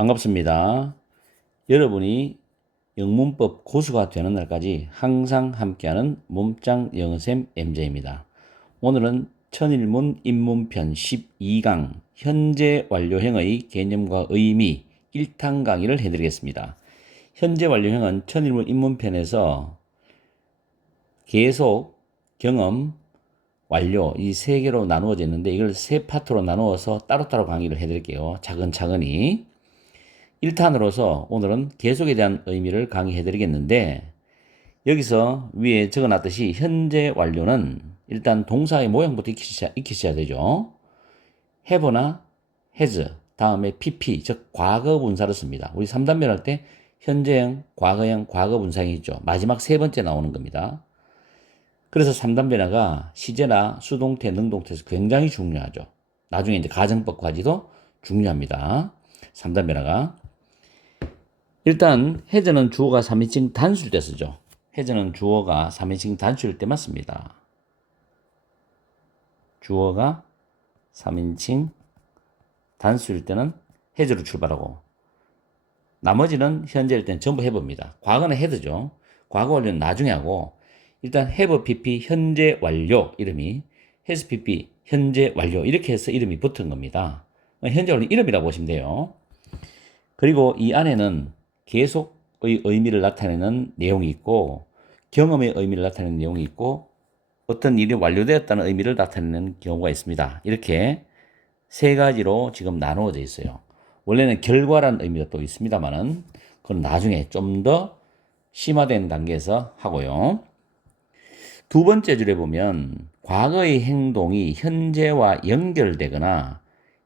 반갑습니다. 여러분이 영문법 고수가 되는 날까지 항상 함께하는 몸짱 영어쌤 MJ입니다. 오늘은 천일문 입문편 12강 현재 완료형의 개념과 의미 1탄 강의를 해드리겠습니다. 현재 완료형은 천일문 입문편에서 계속, 경험, 완료 이 세 개로 나누어져 있는데 이걸 세 파트로 나누어서 따로따로 강의를 해드릴게요. 차근차근히. 1탄으로서 오늘은 계속에 대한 의미를 강의해 드리겠는데 여기서 위에 적어 놨듯이 현재 완료는 일단 동사의 모양부터 익히셔야, 익히셔야 되죠. have나 has 다음에 pp 즉 과거 분사를 씁니다. 우리 3단변 할때 현재형, 과거형, 과거 분사형이 있죠. 마지막 세 번째 나오는 겁니다. 그래서 3단 변화가 시제나 수동태, 능동태에서 굉장히 중요하죠. 나중에 이제 가정법까지도 중요합니다. 3단 변화가. 일단 해저는 주어가 3인칭 단수일 때 쓰죠. 해저는 주어가 3인칭 단수일 때만 씁니다. 주어가 3인칭 단수일 때는 해저로 출발하고 나머지는 현재일 때는 전부 해봅니다. 과거는 헤드죠. 과거 완료는 나중에 하고 일단 have pp 현재 완료 이름이 has pp 현재 완료 이렇게 해서 이름이 붙은 겁니다. 현재 완료 이름이라고 보시면 돼요. 그리고 이 안에는 계속의 의미를 나타내는 내용이 있고 경험의 의미를 나타내는 내용이 있고 어떤 일이 완료되었다는 의미를 나타내는 경우가 있습니다. 이렇게 세 가지로 지금 나누어져 있어요. 원래는 결과라는 의미가 또 있습니다만은 그건 나중에 좀 더 심화된 단계에서 하고요. 두 번째 줄에 보면 과거의 행동이 현재와 연결되거나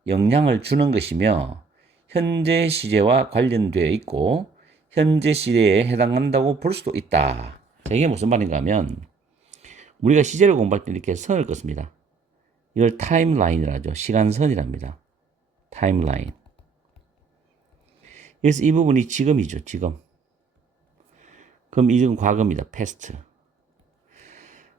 영향을 주는 것이며 현재 시제와 관련되어 있고 현재 시대에 해당한다고 볼 수도 있다. 자, 이게 무슨 말인가 하면 우리가 시제를 공부할 때 이렇게 선을 긋습니다. 이걸 타임라인이라 하죠. 시간선이랍니다. 타임라인. 그래서 이 부분이 지금이죠. 지금. 그럼 이 지금 과거입니다. 패스트.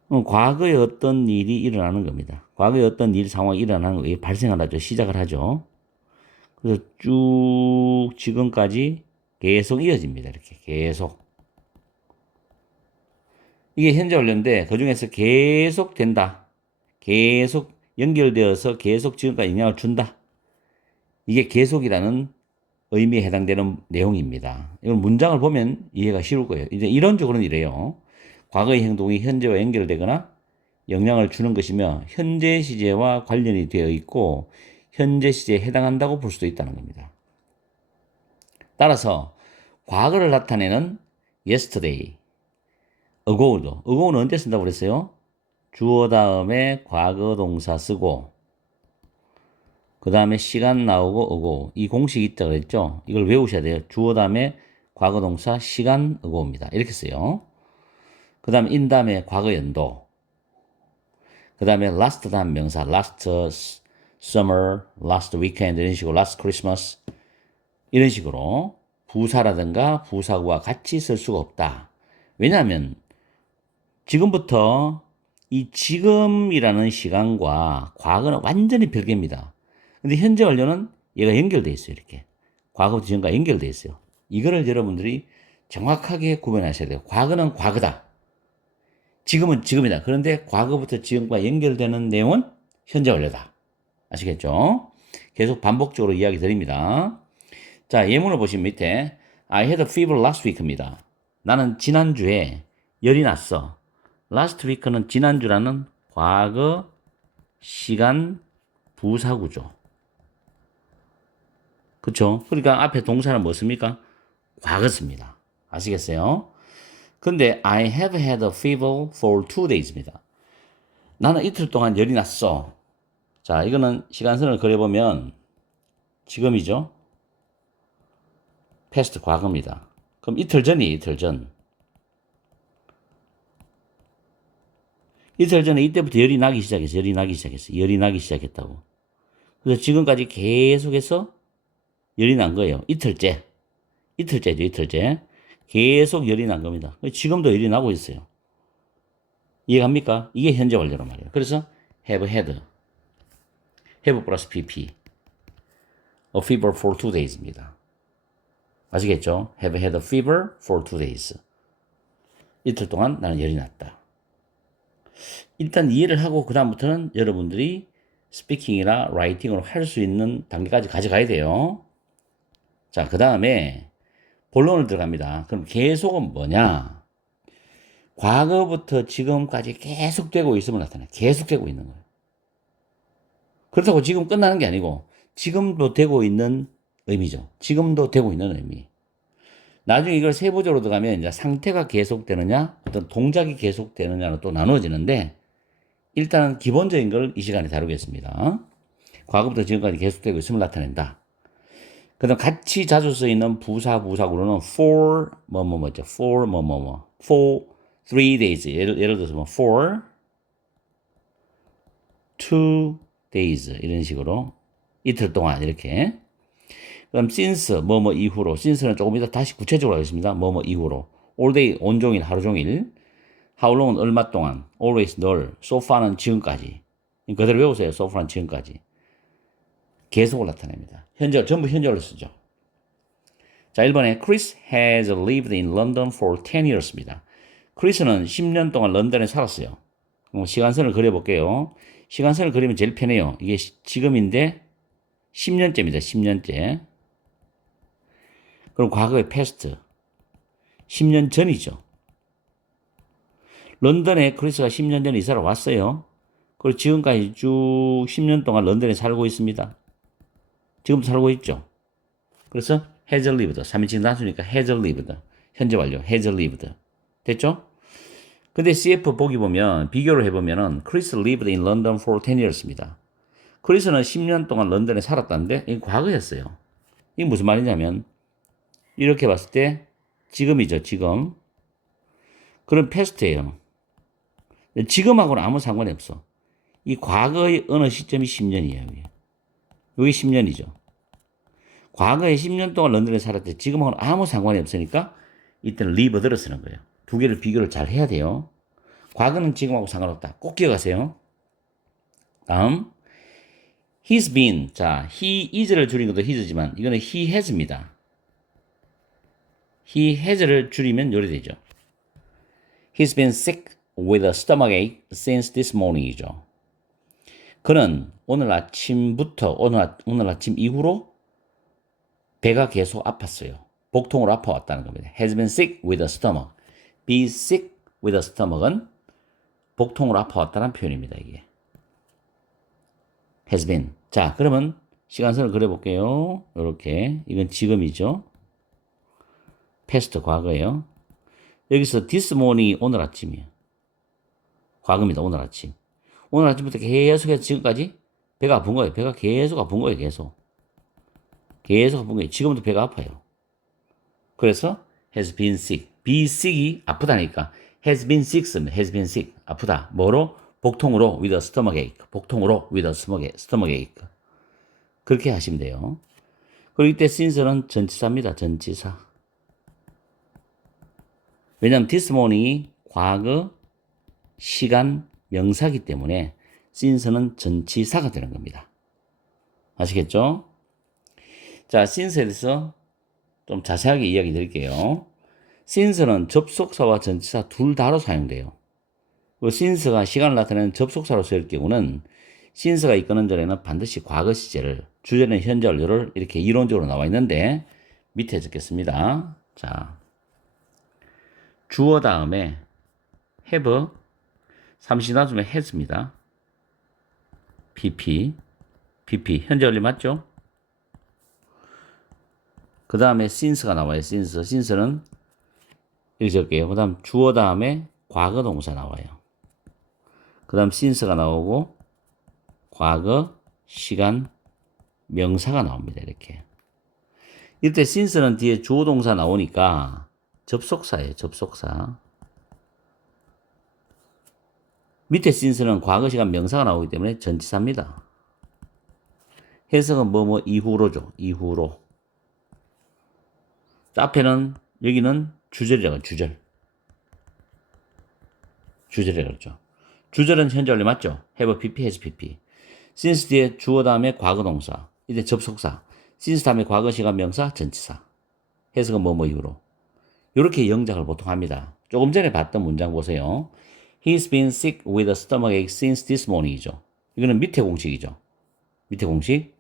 어, 과거에 어떤 일이 일어나는 겁니다. 과거에 어떤 일 상황이 일어나는 거, 발생을 하죠. 시작을 하죠. 그래서 쭉 지금까지 계속 이어집니다. 이렇게 계속. 이게 현재 완료인데 그 중에서 계속 된다. 계속 연결되어서 계속 지금까지 영향을 준다. 이게 계속이라는 의미에 해당되는 내용입니다. 이걸 문장을 보면 이해가 쉬울 거예요. 이제 이론적으로는 이래요. 과거의 행동이 현재와 연결되거나 영향을 주는 것이며 현재 시제와 관련이 되어 있고 현재 시제에 해당한다고 볼 수도 있다는 겁니다. 따라서 과거를 나타내는 yesterday, ago도 ago는 언제 쓴다고 그랬어요? 주어 다음에 과거 동사 쓰고 그 다음에 시간 나오고 ago 이 공식이 있다고 그랬죠? 이걸 외우셔야 돼요. 주어 다음에 과거 동사 시간 ago입니다. 이렇게 써요. 그 다음에 in 다음에 과거 연도. 그 다음에 last 다음 명사, last summer, last weekend 이런 식으로 last Christmas 이런 식으로 부사라든가 부사구와 같이 쓸 수가 없다. 왜냐하면 지금부터 이 지금이라는 시간과 과거는 완전히 별개입니다. 근데 현재 완료는 얘가 연결돼 있어요. 이렇게. 과거부터 지금과 연결돼 있어요. 이거를 여러분들이 정확하게 구분하셔야 돼요. 과거는 과거다. 지금은 지금이다. 그런데 과거부터 지금과 연결되는 내용은 현재 완료다. 아시겠죠? 계속 반복적으로 이야기 드립니다. 자, 예문을 보시면 밑에 I had a fever last week입니다. 나는 지난주에 열이 났어. last week는 지난주라는 과거 시간 부사구죠. 그쵸? 그러니까 앞에 동사는 뭐습니까? 과거 씁니다. 아시겠어요? 근데 I have had a fever for two days입니다. 나는 이틀 동안 열이 났어. 자, 이거는 시간선을 그려보면 지금이죠. Past 과거입니다. 그럼 이틀 전이 이틀 전. 이틀 전에 이때부터 열이 나기 시작했어. 열이 나기 시작했어. 열이 나기 시작했다고. 그래서 지금까지 계속해서 열이 난 거예요. 이틀째. 이틀째죠, 이틀째. 계속 열이 난 겁니다. 지금도 열이 나고 있어요. 이해갑니까? 이게 현재 완료란 말이에요. 그래서 have had, have 플러스 pp, a fever for two days입니다. 아시겠죠? have had a fever for two days. 이틀 동안 나는 열이 났다. 일단 이해를 하고 그다음부터는 여러분들이 스피킹이나 라이팅으로 할 수 있는 단계까지 가져가야 돼요. 자, 그 다음에 본론을 들어갑니다. 그럼 계속은 뭐냐? 과거부터 지금까지 계속되고 있음을 나타내. 계속되고 있는 거예요. 그렇다고 지금 끝나는 게 아니고 지금도 되고 있는 의미죠. 지금도 되고 있는 의미. 나중에 이걸 세부적으로 들어가면 이제 상태가 계속되느냐, 어떤 동작이 계속되느냐로 또 나누어지는데 일단은 기본적인 걸 이 시간에 다루겠습니다. 과거부터 지금까지 계속되고 있음을 나타낸다. 그 다음 같이 자주 쓰이는 부사, 부사구로는 for, 뭐, 뭐, 뭐죠. for, 뭐, 뭐, 뭐. for three days. 예를, 예를 들어서 뭐, for two days. 이런 식으로. 이틀 동안, 이렇게. 그럼 since, 뭐, 뭐, 이후로. since는 조금 이따 다시 구체적으로 하겠습니다. 뭐, 뭐, 이후로. all day, 온종일, 하루 종일. how long은 얼마 동안. always, 늘. so far는 지금까지. 그대로 외우세요. so far는 지금까지. 계속을 나타냅니다. 현재, 전부 현재를 쓰죠. 자, 1번에 Chris has lived in London for 10 years입니다. 크리스는 10년 동안 런던에 살았어요. 그럼 시간선을 그려볼게요. 시간선을 그리면 제일 편해요. 이게 시- 지금인데 10년째입니다. 10년째. 그럼 과거의 past. 10년 전이죠. 런던에 크리스가 10년 전에 이사를 왔어요. 그리고 지금까지 쭉 10년 동안 런던에 살고 있습니다. 지금 살고 있죠. 그래서 lived. 3인칭 단수니까 lived. 현재 완료. lived. 됐죠? 근데 CF 보기 보면 비교를 해보면은 크리스 lived in London for 10 years입니다. 크리스는 10년 동안 런던에 살았다는데 이게 과거였어요. 이게 무슨 말이냐면 이렇게 봤을 때 지금이죠. 지금. 그럼 past예요. 지금하고는 아무 상관이 없어. 이 과거의 어느 시점이 10년이에요. 이게. 여기 10년이죠. 과거에 10년 동안 런던에 살았대. 지금하고는 아무 상관이 없으니까 이때는 리버드를 쓰는 거예요. 두 개를 비교를 잘 해야 돼요. 과거는 지금하고 상관없다. 꼭 기억하세요. 다음. He's been. 자, he is를 줄인 것도 his지만 이거는 he has입니다. He has를 줄이면 요리 되죠. He's been sick with a stomachache since this morning이죠. 그는 오늘 아침부터 오늘, 아- 오늘 아침 이후로 배가 계속 아팠어요. 복통으로 아파왔다는 겁니다. has been sick with a stomach. be sick with a stomach은 복통으로 아파왔다는 표현입니다. 이게. has been. 자, 그러면 시간선을 그려볼게요. 이렇게. 이건 지금이죠. Past 과거예요. 여기서 this morning 오늘 아침이에요. 과거입니다. 오늘 아침. 오늘 아침부터 계속해서 지금까지 배가 아픈 거예요. 배가 계속 아픈 거예요. 계속. 계속 아픈 거예요. 지금도 배가 아파요. 그래서 has been sick. be sick이 아프다니까 has been sick, has been sick. 아프다. 뭐로? 복통으로 with a stomachache. 복통으로 with a stomachache. stomachache. 그렇게 하시면 돼요. 그리고 이때 since는 전치사입니다. 전치사. 왜냐하면 this morning이 과거, 시간, 명사기 때문에 since는 전치사가 되는 겁니다. 아시겠죠? 자, since에 대해서 좀 자세하게 이야기 드릴게요. since는 접속사와 전치사 둘 다로 사용돼요. 그 since가 시간을 나타내는 접속사로 쓰일 경우는 since가 이끄는 전에는 반드시 과거 시제를, 주제는 현재 완료를 이렇게 이론적으로 나와 있는데 밑에 적겠습니다. 자, 주어 다음에 have, 삼시나중에 has입니다. pp, pp, 현재 완료 맞죠? 그 다음에 since가 나와요. since. since는 이렇게 적게요. 그 다음 주어 다음에 과거 동사 나와요. 그 다음 since가 나오고 과거, 시간, 명사가 나옵니다. 이렇게. 이때 since는 뒤에 주어 동사 나오니까 접속사예요. 접속사. 밑에 since는 과거, 시간, 명사가 나오기 때문에 전치사입니다. 해석은 뭐뭐 이후로죠. 이후로. 앞에는 여기는 주절이라고 주절. 주절이라고 그러죠. 주절은 현재 원래 맞죠? have pp, has pp. since 뒤에 주어 다음에 과거 동사. 이제 접속사. since 다음에 과거 시간 명사 전치사. 해석은 뭐뭐 이후로. 이렇게 영작을 보통 합니다. 조금 전에 봤던 문장 보세요. He's been sick with a stomachache since this morning이죠. 이거는 밑에 공식이죠. 밑에 공식.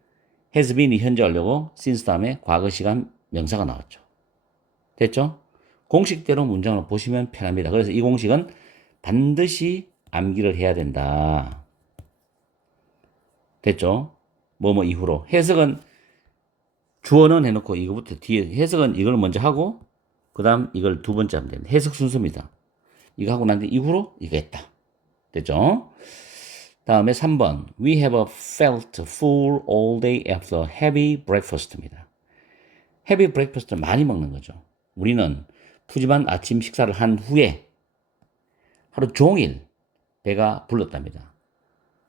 has been이 현재 완료고 since 다음에 과거 시간 명사가 나왔죠. 됐죠? 공식대로 문장을 보시면 편합니다. 그래서 이 공식은 반드시 암기를 해야 된다. 됐죠? 뭐뭐 이후로. 해석은 주어는 해놓고 이거부터 뒤에 해석은 이걸 먼저 하고 그 다음 이걸 두 번째 하면 됩니다. 해석 순서입니다. 이거 하고 난뒤 이후로 이거 했다. 됐죠? 다음에 3번. We have felt full all day after heavy breakfast입니다. 헤비 브레이크퍼스트를 많이 먹는 거죠. 우리는 푸짐한 아침 식사를 한 후에 하루 종일 배가 불렀답니다.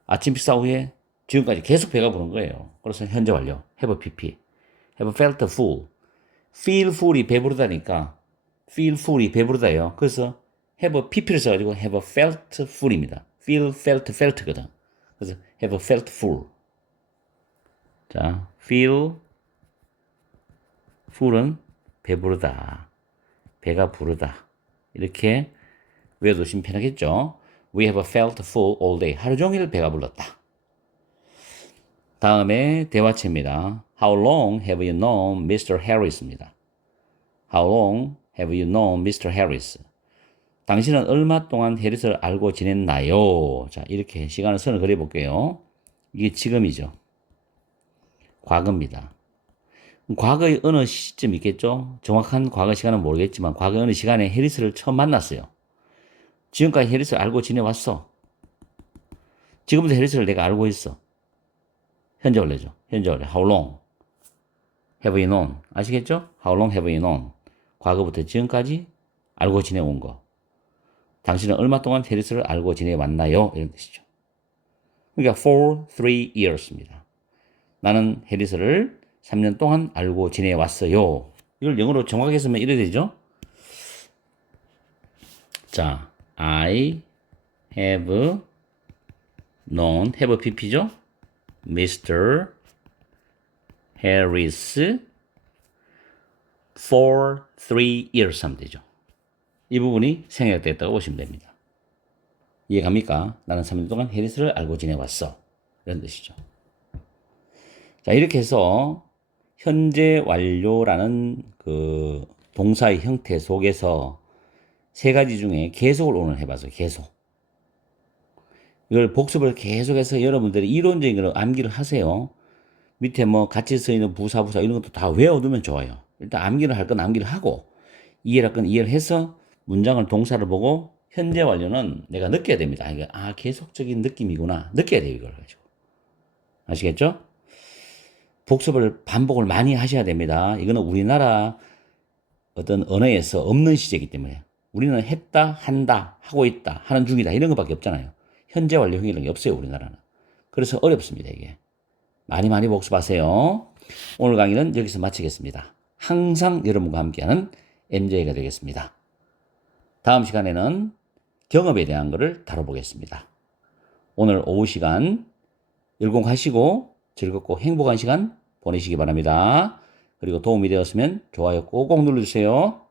아침 식사 후에 지금까지 계속 배가 부른 거예요. 그래서 현재 완료. have pp. have felt full. Feel full이 배부르다니까 feel full이 배부르다예요. 그래서 have pp를 써가지고 have felt full입니다. feel, felt, felt거든. 그래서 have felt full. 자, feel full은 배부르다. 배가 부르다. 이렇게 외워두시면 편하겠죠. We have felt full all day. 하루 종일 배가 불렀다. 다음에 대화체입니다. How long have you known Mr. Harris입니다. How long have you known Mr. Harris? 당신은 얼마 동안 해리스를 알고 지냈나요? 자, 이렇게 시간을 선을 그려볼게요. 이게 지금이죠. 과거입니다. 과거의 어느 시점 있겠죠? 정확한 과거 시간은 모르겠지만 과거 어느 시간에 해리스를 처음 만났어요. 지금까지 해리스를 알고 지내왔어. 지금부터 해리스를 내가 알고 있어. 현재 원래죠. 현재 원래. How long have you known? 아시겠죠? How long have you known? 과거부터 지금까지 알고 지내온 거. 당신은 얼마 동안 해리스를 알고 지내왔나요? 이런 뜻이죠. 그러니까 for three years입니다. 나는 해리스를 3년 동안 알고 지내왔어요. 이걸 영어로 정확하게 쓰면 이래 되죠? 자, I have known, have pp죠? Mr. Harris for three years 하면 되죠. 이 부분이 생략됐다고 보시면 됩니다. 이해갑니까? 나는 3년 동안 해리스를 알고 지내왔어. 이런 뜻이죠. 자, 이렇게 해서 현재 완료라는 그 동사의 형태 속에서 세 가지 중에 계속을 오늘 해봤어요. 계속. 이걸 복습을 계속해서 여러분들이 이론적인 걸 암기를 하세요. 밑에 뭐 같이 써 있는 부사, 부사 이런 것도 다 외워두면 좋아요. 일단 암기를 할 건 암기를 하고 이해를 할 건 이해를 해서 문장을 동사를 보고 현재 완료는 내가 느껴야 됩니다. 이게 아 계속적인 느낌이구나 느껴야 돼요 이걸 가지고 아시겠죠? 복습을 반복을 많이 하셔야 됩니다. 이거는 우리나라 어떤 언어에서 없는 시제이기 때문에 우리는 했다, 한다, 하고 있다, 하는 중이다 이런 것밖에 없잖아요. 현재 완료형이라는 게 없어요 우리나라는. 그래서 어렵습니다 이게. 많이 많이 복습하세요. 오늘 강의는 여기서 마치겠습니다. 항상 여러분과 함께하는 MJ가 되겠습니다. 다음 시간에는 경험에 대한 것을 다뤄보겠습니다. 오늘 오후 시간 열공하시고 즐겁고 행복한 시간 보내시기 바랍니다. 그리고 도움이 되었으면 좋아요 꼭꼭 눌러주세요.